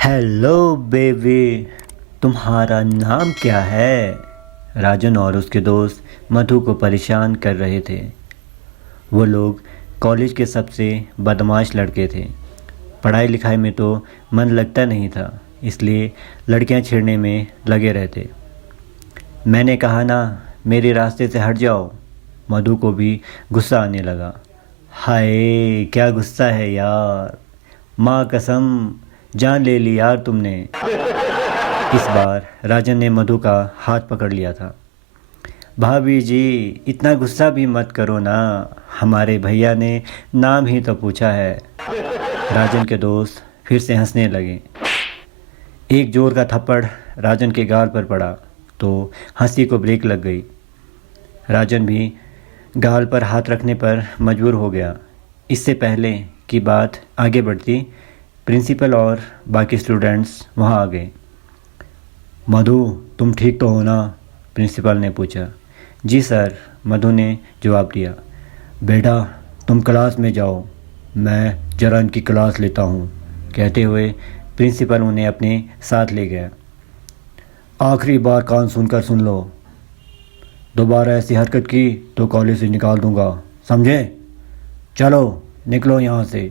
Hello baby, तुम्हारा नाम क्या है? राजन और उसके दोस्त मधु को परेशान कर रहे थे। वो लोग कॉलेज के सबसे बदमाश लड़के थे। पढ़ाई लिखाई में तो मन लगता नहीं था, इसलिए लड़कियां छेड़ने में लगे रहते। मैंने कहा ना, मेरे रास्ते से हट जाओ। मधु को भी गुस्सा आने लगा। हाय क्या गुस्सा है यार, माँ कसम, जान ले ली यार तुमने। इस बार राजन ने मधु का हाथ पकड़ लिया था। भाभी जी, इतना गुस्सा भी मत करो ना, हमारे भैया ने नाम ही तो पूछा है। राजन के दोस्त फिर से हंसने लगे। एक जोर का थप्पड़ राजन के गाल पर पड़ा तो हंसी को ब्रेक लग गई। राजन भी गाल पर हाथ रखने पर मजबूर हो गया। इससे पहले कि बात आगे बढ़ती, प्रिंसिपल और बाकी स्टूडेंट्स वहाँ आ गए। मधु, तुम ठीक तो हो ना? प्रिंसिपल ने पूछा। जी सर, मधु ने जवाब दिया। बेटा, तुम क्लास में जाओ, मैं जरा इनकी क्लास लेता हूँ, कहते हुए प्रिंसिपल उन्हें अपने साथ ले गया। आखिरी बार कान सुनकर सुन लो, दोबारा ऐसी हरकत की तो कॉलेज से निकाल दूंगा, समझे? चलो निकलो यहाँ से।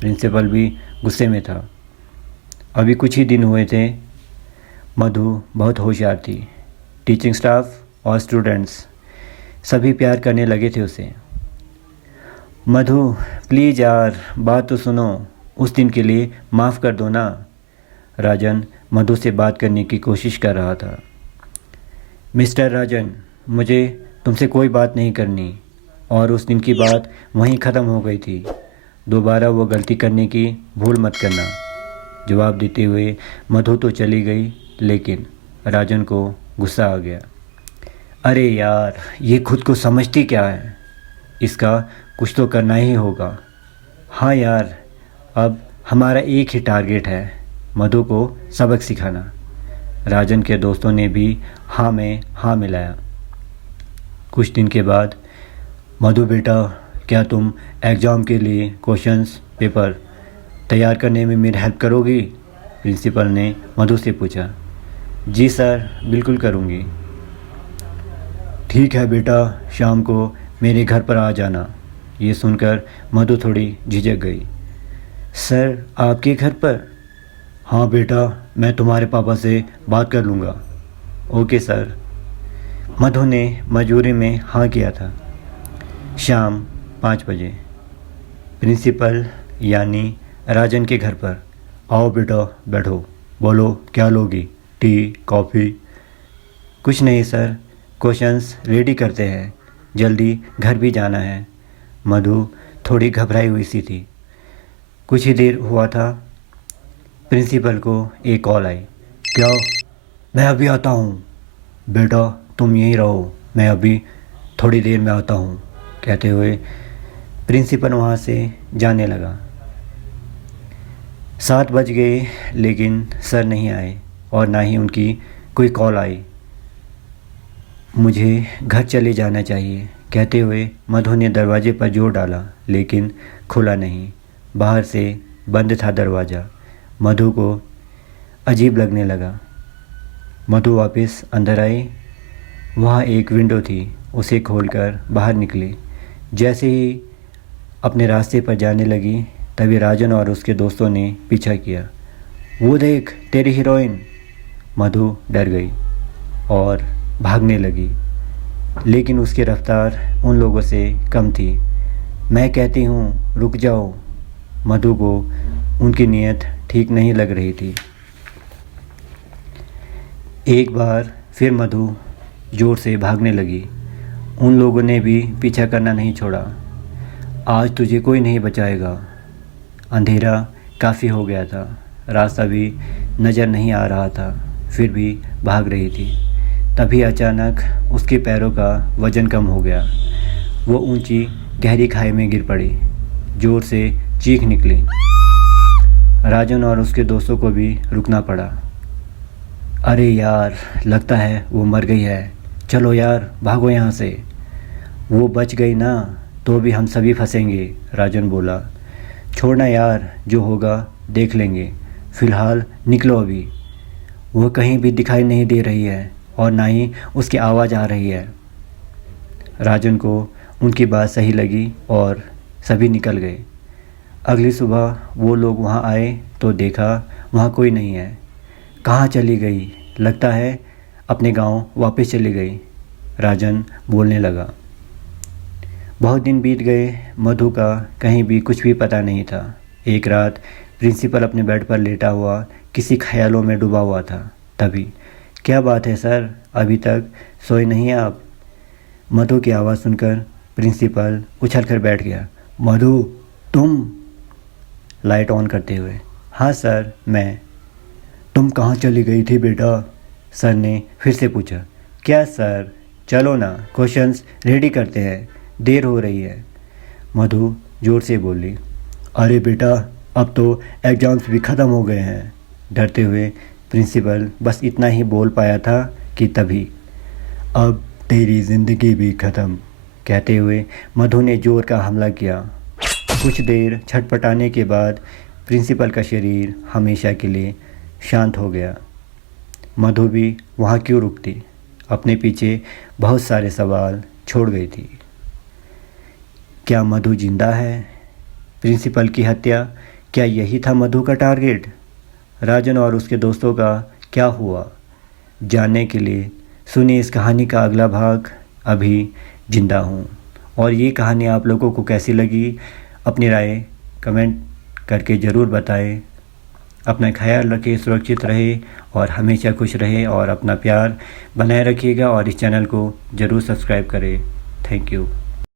प्रिंसिपल भी गुस्से में था। अभी कुछ ही दिन हुए थे। मधु बहुत होशियार थी। टीचिंग स्टाफ और स्टूडेंट्स सभी प्यार करने लगे थे उसे। मधु प्लीज़ यार, बात तो सुनो, उस दिन के लिए माफ़ कर दो ना। राजन मधु से बात करने की कोशिश कर रहा था। मिस्टर राजन, मुझे तुमसे कोई बात नहीं करनी, और उस दिन की बात वहीं ख़त्म हो गई थी। दोबारा वो गलती करने की भूल मत करना। जवाब देते हुए मधु तो चली गई, लेकिन राजन को गुस्सा आ गया। अरे यार, ये खुद को समझती क्या है? इसका कुछ तो करना ही होगा। हाँ यार, अब हमारा एक ही टारगेट है, मधु को सबक सिखाना। राजन के दोस्तों ने भी हाँ में हाँ मिलाया। कुछ दिन के बाद, मधु बेटा, क्या तुम एग्ज़ाम के लिए क्वेश्चंस पेपर तैयार करने में मेरी हेल्प करोगी? प्रिंसिपल ने मधु से पूछा। जी सर, बिल्कुल करूँगी। ठीक है बेटा, शाम को मेरे घर पर आ जाना। ये सुनकर मधु थोड़ी झिझक गई। सर, आपके घर पर? हाँ बेटा, मैं तुम्हारे पापा से बात कर लूँगा। Okay sir. मधु ने मजबूरी में हाँ किया था। शाम 5 बजे प्रिंसिपल यानी राजन के घर पर। आओ बेटा, बैठो, बोलो क्या लोगी, टी, कॉफ़ी? कुछ नहीं सर, क्वेश्चंस रेडी करते हैं, जल्दी घर भी जाना है। मधु थोड़ी घबराई हुई सी थी। कुछ ही देर हुआ था, प्रिंसिपल को एक कॉल आई। क्या? मैं अभी आता हूँ। बेटा तुम यहीं रहो, मैं अभी थोड़ी देर में आता हूँ, कहते हुए प्रिंसिपल वहाँ से जाने लगा। 7 बज गए, लेकिन सर नहीं आए और ना ही उनकी कोई कॉल आई। मुझे घर चले जाना चाहिए, कहते हुए मधु ने दरवाजे पर जोर डाला, लेकिन खुला नहीं। बाहर से बंद था दरवाज़ा। मधु को अजीब लगने लगा। मधु वापस अंदर आई। वहाँ एक विंडो थी, उसे खोलकर बाहर निकली। जैसे ही अपने रास्ते पर जाने लगी, तभी राजन और उसके दोस्तों ने पीछा किया। वो देख, तेरी हीरोइन। मधु डर गई और भागने लगी, लेकिन उसकी रफ्तार उन लोगों से कम थी। मैं कहती हूँ रुक जाओ। मधु को उनकी नीयत ठीक नहीं लग रही थी। एक बार फिर मधु ज़ोर से भागने लगी। उन लोगों ने भी पीछा करना नहीं छोड़ा। आज तुझे कोई नहीं बचाएगा। अंधेरा काफ़ी हो गया था, रास्ता भी नज़र नहीं आ रहा था, फिर भी भाग रही थी। तभी अचानक उसके पैरों का वज़न कम हो गया। वो ऊंची गहरी खाई में गिर पड़ी। ज़ोर से चीख निकली। राजन और उसके दोस्तों को भी रुकना पड़ा। अरे यार, लगता है वो मर गई है, चलो यार भागो यहाँ से। वो बच गई ना, तो भी हम सभी फंसेंगे, राजन बोला। छोड़ना यार, जो होगा देख लेंगे। फ़िलहाल निकलो अभी। वो कहीं भी दिखाई नहीं दे रही है और ना ही उसकी आवाज़ आ रही है। राजन को उनकी बात सही लगी और सभी निकल गए। अगली सुबह वो लोग वहाँ आए तो देखा वहाँ कोई नहीं है। कहाँ चली गई? लगता है अपने गांव वापस चली गई, राजन बोलने लगा। बहुत दिन बीत गए, मधु का कहीं भी कुछ भी पता नहीं था। एक रात प्रिंसिपल अपने बेड पर लेटा हुआ किसी ख्यालों में डूबा हुआ था। तभी, क्या बात है सर, अभी तक सोए नहीं आप? मधु की आवाज़ सुनकर प्रिंसिपल उछलकर बैठ गया। मधु, तुम? लाइट ऑन करते हुए, हाँ सर, मैं। तुम कहाँ चली गई थी बेटा? सर ने फिर से पूछा। क्या सर, चलो ना, क्वेश्चंस रेडी करते हैं, देर हो रही है, मधु ज़ोर से बोली। अरे बेटा, अब तो एग्ज़ाम्स भी ख़त्म हो गए हैं। डरते हुए प्रिंसिपल बस इतना ही बोल पाया था कि तभी, अब तेरी ज़िंदगी भी ख़त्म, कहते हुए मधु ने ज़ोर का हमला किया। कुछ देर छटपटाने के बाद प्रिंसिपल का शरीर हमेशा के लिए शांत हो गया। मधु भी वहाँ क्यों रुकती, अपने पीछे बहुत सारे सवाल छोड़ गई थी। क्या मधु जिंदा है? प्रिंसिपल की हत्या, क्या यही था मधु का टारगेट? राजन और उसके दोस्तों का क्या हुआ? जानने के लिए सुनिए इस कहानी का अगला भाग, अभी जिंदा हूँ। और ये कहानी आप लोगों को कैसी लगी, अपनी राय कमेंट करके ज़रूर बताएं। अपना ख्याल रखें, सुरक्षित रहे और हमेशा खुश रहे और अपना प्यार बनाए रखिएगा और इस चैनल को ज़रूर सब्सक्राइब करें। Thank you.